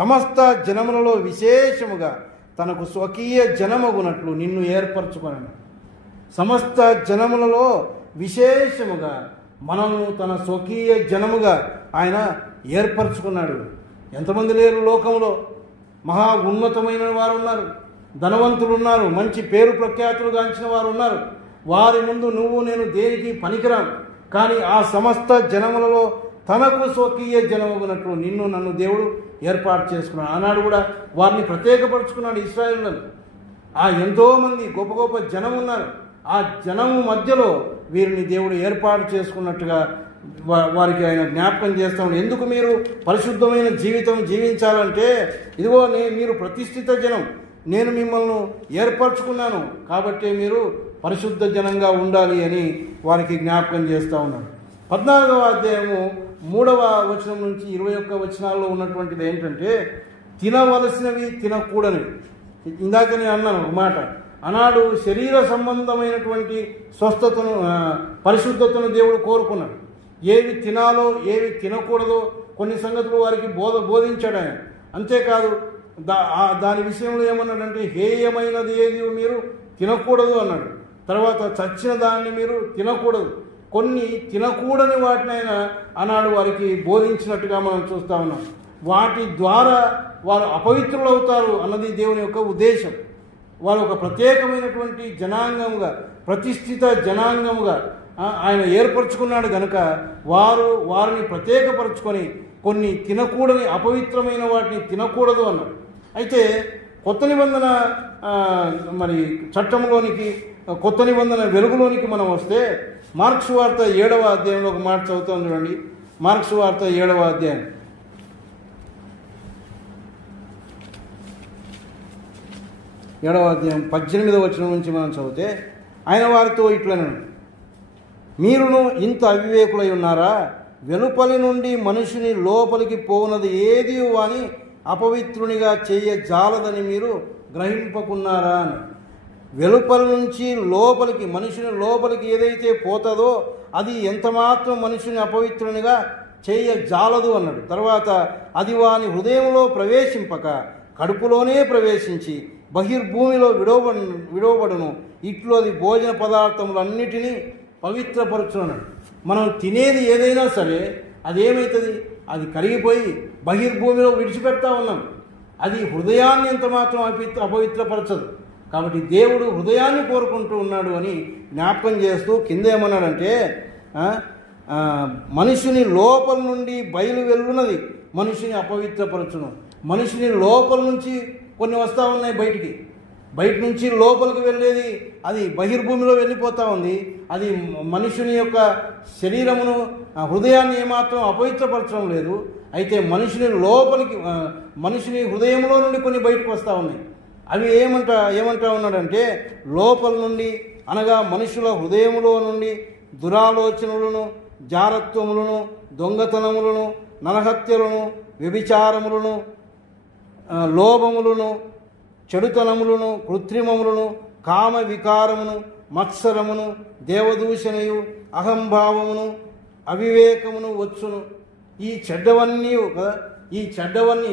సమస్త జనములలో విశేషముగా తనకు స్వకీయ జనమగునట్లు నిన్ను ఏర్పరచుకొనను. సమస్త జనములలో విశేషముగా మనము తన స్వకీయ జనముగా ఆయన ఏర్పరచుకున్నాడు. ఎంతమంది లేరు లోకంలో? మహా ఉన్నతమైన వారు ఉన్నారు, ధనవంతులు ఉన్నారు, మంచి పేరు ప్రఖ్యాతులు గాంచిన వారు ఉన్నారు. వారి ముందు నువ్వు నేను దేనికి పనికిరాం. కానీ ఆ సమస్త జనములలో తనకు స్వకీయ జనమగునట్లు నిన్ను నన్ను దేవుడు ఏర్పాటు చేసుకున్నాడు. ఆనాడు కూడా వారిని ప్రత్యేకపరుచుకున్నాడు ఇశ్రాయేలులను. ఆ ఎంతోమంది గొప్ప గొప్ప జనం ఉన్నారు, ఆ జనము మధ్యలో వీరిని దేవుడు ఏర్పాటు చేసుకున్నట్టుగా వారికి ఆయన జ్ఞాపకం చేస్తాడు. ఎందుకు మీరు పరిశుద్ధమైన జీవితం జీవించాలంటే, ఇదిగో మీరు ప్రతిష్ఠిత జనం, నేను మిమ్మల్ని ఏర్పరచుకున్నాను కాబట్టి మీరు పరిశుద్ధ జనంగా ఉండాలి అని వారికి జ్ఞాపకం చేస్తూ ఉన్నాడు. 14వ అధ్యాయము 3వ వచనం నుంచి 21 వచనాల్లో ఉన్నటువంటిది ఏంటంటే, తినవలసినవి తినకూడనివి. ఇందాక నేను అన్నాను ఒక మాట, ఆనాడు శరీర సంబంధమైనటువంటి స్వస్థతను, పరిశుద్ధతను దేవుడు కోరుకున్నాడు. ఏవి తినాలో ఏవి తినకూడదో కొన్ని సంగతులు వారికి బోధించాడు ఆయన. అంతేకాదు దాని విషయంలో ఏమన్నాడంటే, హేయమైనది ఏది మీరు తినకూడదు అన్నాడు. తర్వాత చచ్చిన దాన్ని మీరు తినకూడదు. కొన్ని తినకూడని వాటిని ఆయన ఆనాడు వారికి బోధించినట్టుగా మనం చూస్తూ ఉన్నాం. వాటి ద్వారా వారు అపవిత్రులు అవుతారు అన్నది దేవుని యొక్క ఉద్దేశం. వారు ఒక ప్రత్యేకమైనటువంటి జనాంగముగా, ప్రతిష్ఠిత జనాంగముగా ఆయన ఏర్పరచుకున్నాడు గనుక వారిని ప్రత్యేకపరచుకొని కొన్ని తినకూడని అపవిత్రమైన వాటిని తినకూడదు అన్నాడు. అయితే కొత్త నిబంధన మరి చట్టంలోనికి, కొత్త నిబంధన వెలుగులోనికి మనం వస్తే మార్క్స్ వార్త 7వ అధ్యాయంలో ఒక మాట చదువుతాం చూడండి. మార్క్స్ వార్త 7వ అధ్యాయం 7వ అధ్యాయం 18వ వచనం నుంచి మనం చదివితే, ఆయన వారితో ఇట్లనెను, మీరును ఇంత అవివేకులై ఉన్నారా? వెలుపలి నుండి మనిషిని లోపలికి పోవునది ఏది అని అపవిత్రునిగా చేయజాలదని మీరు గ్రహింపకున్నారా అని. వెలుపలి నుంచి లోపలికి, మనిషిని లోపలికి ఏదైతే పోతుందో అది ఎంతమాత్రం మనిషిని అపవిత్రునిగా చేయజాలదు అన్నాడు. తర్వాత అది వాని హృదయంలో ప్రవేశింపక కడుపులోనే ప్రవేశించి బహిర్భూమిలో విడవబడును. ఇట్లు అది భోజన పదార్థములన్నిటినీ పవిత్రపరచున్నాడు. మనం తినేది ఏదైనా సరే అదేమవుతుంది, అది కరిగిపోయి బహిర్భూమిలో విడిచిపెడతా ఉన్నాం. అది హృదయాన్ని ఎంత మాత్రం అపవిత్రపరచదు. కాబట్టి దేవుడు హృదయాన్ని కోరుకుంటూ ఉన్నాడు అని జ్ఞాపకం చేస్తూ కింద ఏమన్నాడంటే, మనిషిని లోపల నుండి బయలు వెళ్ళున్నది మనిషిని అపవిత్రపరచును. మనిషిని లోపల నుంచి కొన్ని వస్తూ ఉన్నాయి బయటికి, బయట నుంచి లోపలికి వెళ్ళేది అది బహిర్భూమిలో వెళ్ళిపోతూ ఉంది. అది మనుషుని యొక్క శరీరమును, హృదయాన్ని ఏమాత్రం అపవిత్రపరచడం లేదు. అయితే మనిషిని లోపలికి, మనిషిని హృదయంలో నుండి కొన్ని బయటకు వస్తూ ఉన్నాయి. అవి ఏమంటా ఉన్నాడంటే, లోపల నుండి అనగా మనుషుల హృదయములో నుండి దురాలోచనలను, జారత్వములను, దొంగతనములను, నరహత్యలను, వ్యభిచారములను, లోభములను, చెడుతనములను, కృత్రిమములను, కామ వికారమును, మత్సరమును, దేవదూషణయు, అహంభావమును, అవివేకమును వచ్చును. ఈ చెడ్డవన్నీ కదా,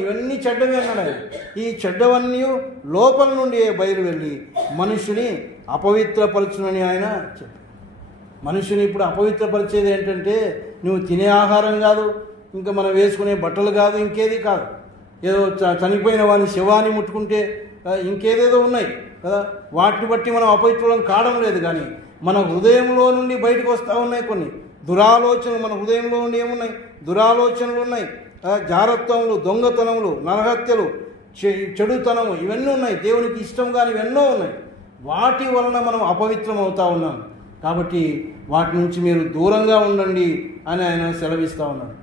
ఇవన్నీ చెడ్డవే అన్నాడు. ఈ చెడ్డవన్నీ లోపల నుండి బయలు వెళ్ళి మనుషుని అపవిత్రపరచునని ఆయన చెప్పాడు. మనుషుని ఇప్పుడు అపవిత్రపరిచేది ఏంటంటే, నువ్వు తినే ఆహారం కాదు, ఇంకా మనం వేసుకునే బట్టలు కాదు, ఇంకేది కాదు. ఏదో చనిపోయిన వాని శవాన్ని ముట్టుకుంటే ఇంకేదేదో ఉన్నాయి కదా, వాటిని బట్టి మనం అపవిత్రులం కావడం లేదు. కానీ మన హృదయంలో నుండి బయటకు వస్తూ ఉన్నాయి కొన్ని దురాలోచనలు. మన హృదయంలో నుండి ఏమున్నాయి? దురాలోచనలు ఉన్నాయి, జారత్వములు, దొంగతనములు, నరహత్యలు, చెడుతనము, ఇవన్నీ ఉన్నాయి. దేవునికి ఇష్టం కాని ఇవన్నో ఉన్నాయి. వాటి వలన మనం అపవిత్రం అవుతా ఉన్నాం. కాబట్టి వాటి నుంచి మీరు దూరంగా ఉండండి అని ఆయన సెలవిస్తూ ఉన్నాడు.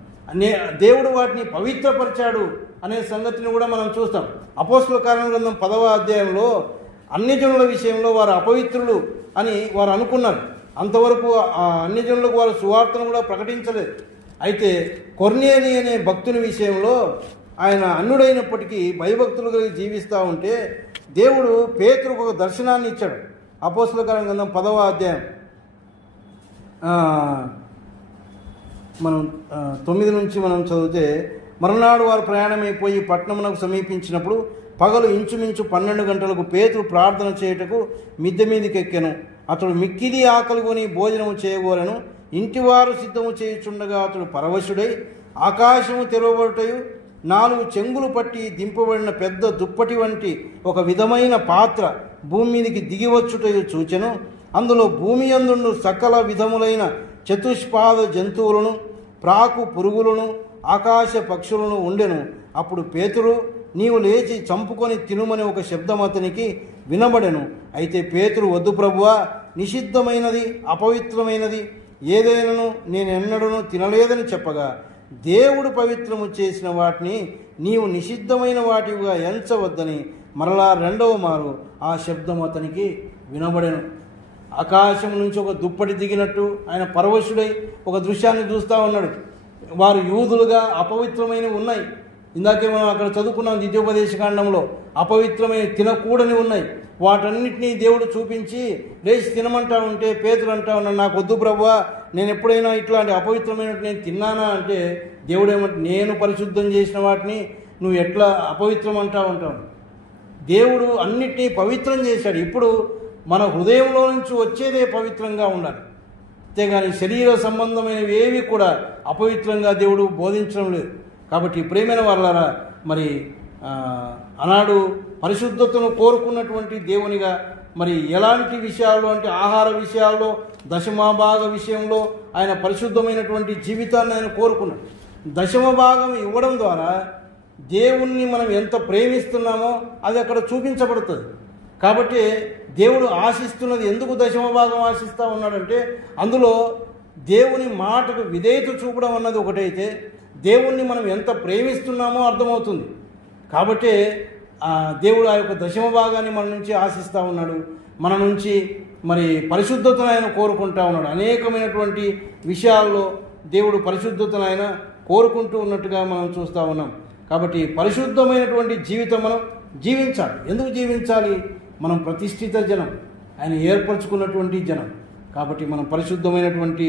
దేవుడు వాటిని పవిత్రపరిచాడు అనే సంగతిని కూడా మనం చూస్తాం. అపోస్తలుల కార్యముల గ్రంథం 10వ అధ్యాయంలో అన్యజనుల విషయంలో వారు అపవిత్రులు అని వారు అనుకున్నారు. అంతవరకు ఆ అన్యజనులకు వారు సువార్తను కూడా ప్రకటించలేదు. అయితే కొర్నేలి అనే భక్తుని విషయంలో ఆయన అన్యుడైనప్పటికీ భయభక్తులు కలిగి జీవిస్తూ ఉంటే దేవుడు పేతురుకు ఒక దర్శనాన్ని ఇచ్చాడు. అపోస్తలుల కార్యముల గ్రంథం 10వ అధ్యాయం మనం 9 నుంచి మనం చదివితే, మరునాడు వారు ప్రయాణమైపోయి పట్టణమునకు సమీపించినప్పుడు పగలు ఇంచుమించు 12 గంటలకు పేతురు ప్రార్థన చేయుటకు మిద్దె మీదకి ఎక్కెను. అతడు మిక్కిలి ఆకలి కొని భోజనము చేయగోరెను. ఇంటివారు సిద్ధము చేయుచుండగా అతడు పరవశుడై ఆకాశము తెరవబడుటయు 4 చెంగులు పట్టి దింపబడిన పెద్ద దుప్పటి వంటి ఒక విధమైన పాత్ర భూమి మీదకి దిగివచ్చుటయు చూచెను. అందులో భూమి యందుండు సకల విధములైన చతుష్పాద జంతువులను, ప్రాకు పురుగులను, ఆకాశ పక్షులను ఉండెను. అప్పుడు పేతురు, నీవు లేచి చంపుకొని తినుమని ఒక శబ్దం అతనికి వినబడెను. అయితే పేతురు, వద్దు ప్రభువా, నిషిద్ధమైనది, అపవిత్రమైనది ఏదైనాను నేనెన్నడూ తినలేదని చెప్పగా, దేవుడు పవిత్రము చేసిన వాటిని నీవు నిషిద్ధమైన వాటిగా ఎంచవద్దని మరలా 2వ మారు ఆ శబ్దం అతనికి వినబడెను. ఆకాశం నుంచి ఒక దుప్పటి దిగినట్టు ఆయన పరవశుడై ఒక దృశ్యాన్ని చూస్తూ ఉన్నాడు. వారు యూదులుగా అపవిత్రమైనవి ఉన్నాయి. ఇందాకే మనం అక్కడ చదువుకున్నాం ద్వితీయోపదేశకాండంలో అపవిత్రమైన తినకూడని ఉన్నాయి. వాటన్నిటినీ దేవుడు చూపించి లేచి తినమంటా ఉంటే పేతురు అంటా ఉన్నాడు, నాకు వద్దు ప్రభువా, నేను ఎప్పుడైనా ఇట్లాంటి అపవిత్రమైనట్టు నేను తిన్నానా అంటే దేవుడు ఏమంటే, నేను పరిశుద్ధం చేసిన వాటిని నువ్వు ఎట్లా అపవిత్రం అంటావు. దేవుడు అన్నిటినీ పవిత్రం చేశాడు. ఇప్పుడు మన హృదయంలో నుంచి వచ్చేదే పవిత్రంగా ఉండాలి, అంతేగాని శరీర సంబంధమైనవి ఏవి కూడా అపవిత్రంగా దేవుడు బోధించడం లేదు. కాబట్టి ప్రేమైన వాళ్ళారా, మరి ఆనాడు పరిశుద్ధతను కోరుకున్నటువంటి దేవునిగా మరి ఎలాంటి విషయాల్లో అంటే ఆహార విషయాల్లో, దశమభాగ విషయంలో ఆయన పరిశుద్ధమైనటువంటి జీవితాన్ని ఆయన కోరుకున్నాడు. దశమభాగం ఇవ్వడం ద్వారా దేవుణ్ణి మనం ఎంత ప్రేమిస్తున్నామో అది అక్కడ చూపించబడుతుంది. కాబట్టి దేవుడు ఆశిస్తున్నది, ఎందుకు దశమభాగం ఆశిస్తూ ఉన్నాడంటే అందులో దేవుని మాటకు విధేయత చూపడం అన్నది ఒకటైతే దేవుణ్ణి మనం ఎంత ప్రేమిస్తున్నామో అర్థమవుతుంది. కాబట్టి దేవుడు ఆ యొక్క దశమభాగాన్ని మన నుంచి ఆశిస్తూ ఉన్నాడు, మన నుంచి మరి పరిశుద్ధతను ఆయన కోరుకుంటా ఉన్నాడు. అనేకమైనటువంటి విషయాల్లో దేవుడు పరిశుద్ధతను ఆయన కోరుకుంటూ ఉన్నట్టుగా మనం చూస్తూ ఉన్నాం. కాబట్టి పరిశుద్ధమైనటువంటి జీవితం మనం జీవించాలి. ఎందుకు జీవించాలి? మనం ప్రతిష్ఠిత జనం, ఆయన ఏర్పరచుకున్నటువంటి జనం. కాబట్టి మనం పరిశుద్ధమైనటువంటి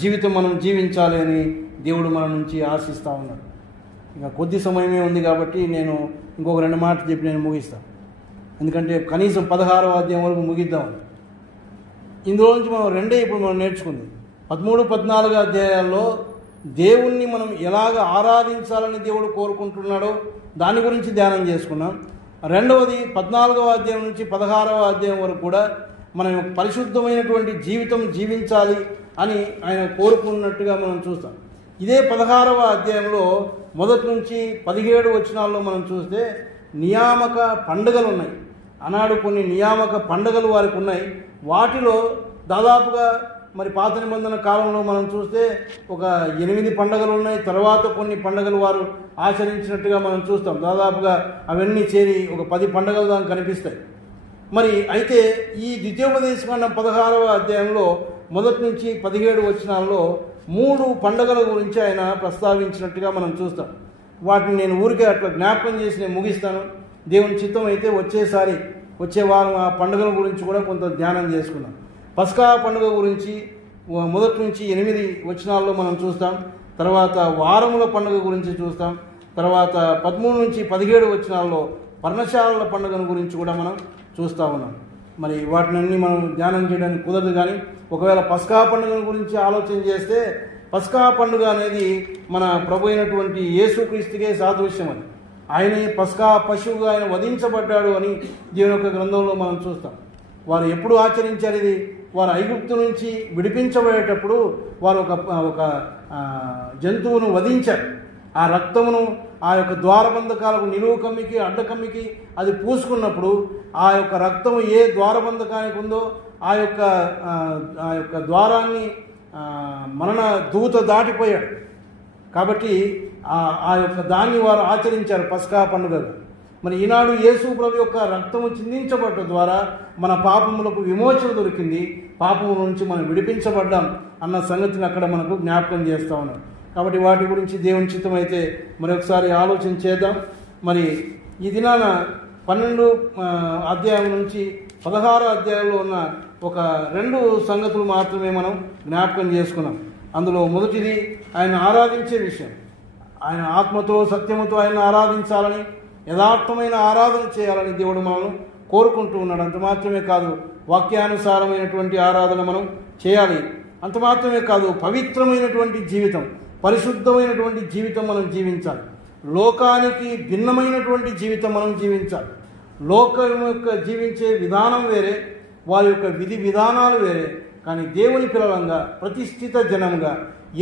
జీవితం మనం జీవించాలి అని దేవుడు మన నుంచి ఆశిస్తూ ఉన్నాడు. ఇంకా కొద్ది సమయమే ఉంది కాబట్టి నేను ఇంకొక 2 మాటలు చెప్పి నేను ముగిస్తాను. ఎందుకంటే కనీసం 16వ అధ్యాయం వరకు ముగిద్దాం. ఇందులో నుంచి మనం ఇప్పుడు మనం నేర్చుకుంది 13, 14 అధ్యాయాల్లో దేవుణ్ణి మనం ఎలాగ ఆరాధించాలని దేవుడు కోరుకుంటున్నాడో దాని గురించి ధ్యానం చేసుకున్నాం. రెండవది 14వ అధ్యాయం నుంచి 16వ అధ్యాయం వరకు కూడా మనం పరిశుద్ధమైనటువంటి జీవితం జీవించాలి అని ఆయన కోరుకున్నట్టుగా మనం చూస్తాం. ఇదే 16వ అధ్యాయంలో మొదటి నుంచి 17 వచనాల్లో మనం చూస్తే నియామక పండుగలు ఉన్నాయి. ఆనాడు కొన్ని నియామక పండుగలు వారికి ఉన్నాయి. వాటిలో దాదాపుగా మరి పాత నిబంధన కాలంలో మనం చూస్తే ఒక 8 పండుగలు ఉన్నాయి. తర్వాత కొన్ని పండుగలు వారు ఆచరించినట్టుగా మనం చూస్తాం. దాదాపుగా అవన్నీ చేరి ఒక 10 పండుగలు దానికి కనిపిస్తాయి. మరి అయితే ఈ ద్వితీయోపదేశకాండం 16వ అధ్యాయంలో మొదటి నుంచి 17 వచనాల్లో 3 పండుగల గురించి ఆయన ప్రస్తావించినట్టుగా మనం చూస్తాం. వాటిని నేను ఊరికే అట్లా జ్ఞాపకం చేసి నేను ముగిస్తాను. దేవుని చిత్తం అయితే వచ్చే వారం ఆ పండుగల గురించి కూడా కొంత ధ్యానం చేసుకున్నాం. పస్కా పండుగ గురించి మొదటి నుంచి 8 వచనాల్లో మనం చూస్తాం. తర్వాత వారముల పండుగ గురించి చూస్తాం. తర్వాత 13 నుంచి 17 వచనాల్లో పర్ణశాలల పండుగను గురించి కూడా మనం చూస్తూ ఉన్నాం. మరి వాటినన్నీ మనం ధ్యానం చేయడానికి కుదరదు. కానీ ఒకవేళ పస్కా పండుగ గురించి ఆలోచన చేస్తే పస్కా పండుగ అనేది మన ప్రభు అయినటువంటి యేసుక్రీస్తుకే సాదృశ్యం అని, ఆయనే పస్కా పశువుగా ఆయన వధించబడ్డాడు అని దేవుని యొక్క గ్రంథంలో మనం చూస్తాం. వారు ఎప్పుడు ఆచరించారు ఇది? వారు ఐగుప్తు నుంచి విడిపించబడేటప్పుడు వారు ఒక జంతువును వధించారు. ఆ రక్తమును ఆ యొక్క ద్వారబంధకాలకు నిలువు కమ్మికి అడ్డకమ్మికి అది పూసుకున్నప్పుడు ఆ యొక్క రక్తము ఏ ద్వారబంధకానికి ఉందో ఆ యొక్క ద్వారాన్ని మరణ దూత దాటిపోయాడు. కాబట్టి ఆ యొక్క దాన్ని వారు ఆచరించారు పస్కా పండుగగా. మరి ఈనాడు యేసు ప్రభు యొక్క రక్తము చిందించబడటం ద్వారా మన పాపములకు విమోచన దొరికింది, పాపము నుంచి మనం విడిపించబడ్డాం అన్న సంగతిని అక్కడ మనకు జ్ఞాపకం చేస్తూ ఉన్నారు. కాబట్టి వాటి గురించి దేవుని చిత్తం అయితే మరొకసారి ఆలోచన చేద్దాం. మరి ఈ దినాన 12 అధ్యాయం నుంచి 16 అధ్యాయంలో ఉన్న ఒక 2 సంగతులు మాత్రమే మనం జ్ఞాపకం చేసుకున్నాం. అందులో మొదటిది ఆయన ఆరాధించే విషయం. ఆయన ఆత్మతో సత్యముతో ఆయన ఆరాధించాలని, యథార్థమైన ఆరాధన చేయాలని దేవుడు మనల్ని కోరుకుంటూ ఉన్నాడు. అంత మాత్రమే కాదు, వాక్యానుసారమైనటువంటి ఆరాధన మనం చేయాలి. అంత మాత్రమే కాదు, పవిత్రమైనటువంటి జీవితం, పరిశుద్ధమైనటువంటి జీవితం మనం జీవించాలి. లోకానికి భిన్నమైనటువంటి జీవితం మనం జీవించాలి. లోకం యొక్క జీవించే విధానం వేరే, వారి యొక్క విధి విధానాలు వేరే. కానీ దేవుని పిల్లలంగా, ప్రతిష్ఠిత జనంగా,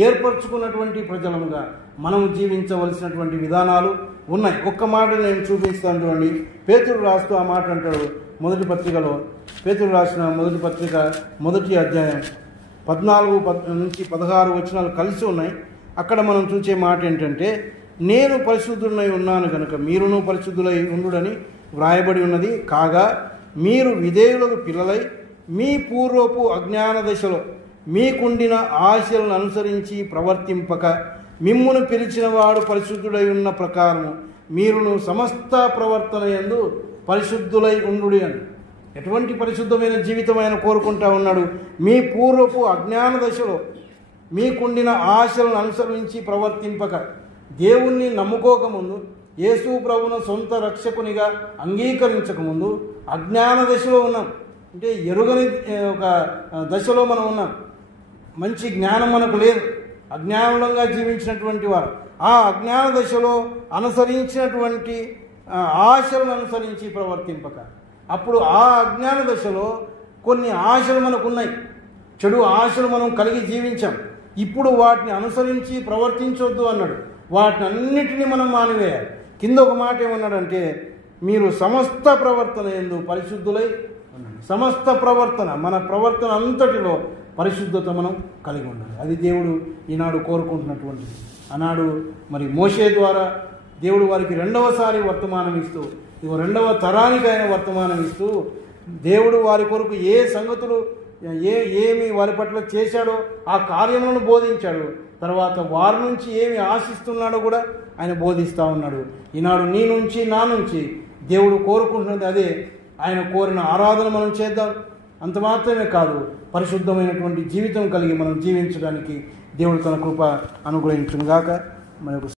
ఏర్పరచుకున్నటువంటి ప్రజలంగా మనం జీవించవలసినటువంటి విధానాలు ఉన్నాయి. ఒక్క మాట నేను చూపిస్తాను చూడండి. పేతురు రాస్తూ ఆ మాట అంటాడు మొదటి పత్రికలో. పేతురు రాసిన మొదటి పత్రిక 1వ అధ్యాయం 14 నుంచి 16 వచనాలు కలిసి ఉన్నాయి. అక్కడ మనం చూసే మాట ఏంటంటే, నేను పరిశుద్ధుడై ఉన్నాను కనుక మీరును పరిశుద్ధులై ఉండుడని వ్రాయబడి ఉన్నది. కాగా మీరు విధేయులకు పిల్లలై మీ పూర్వపు అజ్ఞాన దశలో మీకుండిన ఆశలను అనుసరించి ప్రవర్తింపక మిమ్మును పిలిచిన వాడు పరిశుద్ధుడై ఉన్న ప్రకారము మీరును సమస్త ప్రవర్తన యందు పరిశుద్ధులై ఉండుడి అని. ఎటువంటి పరిశుద్ధమైన జీవితం ఆయన కోరుకుంటా ఉన్నాడు? మీ పూర్వపు అజ్ఞాన దశలో మీకుండిన ఆశలను అనుసరించి ప్రవర్తింపక, దేవుణ్ణి నమ్ముకోకముందు, యేసు ప్రభువును సొంత రక్షకునిగా అంగీకరించకముందు అజ్ఞాన దశలో ఉన్నాం. అంటే ఎరుగని ఒక దశలో మనం ఉన్నాం. మంచి జ్ఞానం మనకు లేదు. అజ్ఞానంగా జీవించినటువంటి వారు ఆ అజ్ఞాన దశలో అనుసరించినటువంటి ఆశలను అనుసరించి ప్రవర్తింపక, అప్పుడు ఆ అజ్ఞాన దశలో కొన్ని ఆశలు మనకున్నాయి, చెడు ఆశలు మనం కలిగి జీవించాం. ఇప్పుడు వాటిని అనుసరించి ప్రవర్తించొద్దు అన్నాడు. వాటిని అన్నిటినీ మనం మానివేయాలి. కింద ఒక మాట ఏమన్నాడంటే, మీరు సమస్త ప్రవర్తన యందు పరిశుద్ధులై ఉండండి. సమస్త ప్రవర్తన, మన ప్రవర్తన అంతటిలో పరిశుద్ధత మనం కలిగి ఉండాలి. అది దేవుడు ఈనాడు కోరుకుంటున్నటువంటిది. ఆనాడు మరి మోషే ద్వారా దేవుడు వారికి రెండవసారి వర్తమానం ఇస్తూ, ఇదిగో రెండవ తరానికి ఆయన వర్తమానం ఇస్తూ, దేవుడు వారి కొరకు ఏ సంగతులు ఏమి వారి పట్ల చేశాడో ఆ కార్యములను బోధించాడు. తర్వాత వారి నుంచి ఏమి ఆశిస్తున్నాడో కూడా ఆయన బోధిస్తూ ఉన్నాడు. ఈనాడు నీ నుంచి నా నుంచి దేవుడు కోరుకుంటున్నది అదే. ఆయన కోరిన ఆరాధన మనం చేద్దాం. అంత మాత్రమే కాదు, పరిశుద్ధమైనటువంటి జీవితం కలిగి మనం జీవించడానికి దేవుడు తన కృప అనుగ్రహించును గాక. మన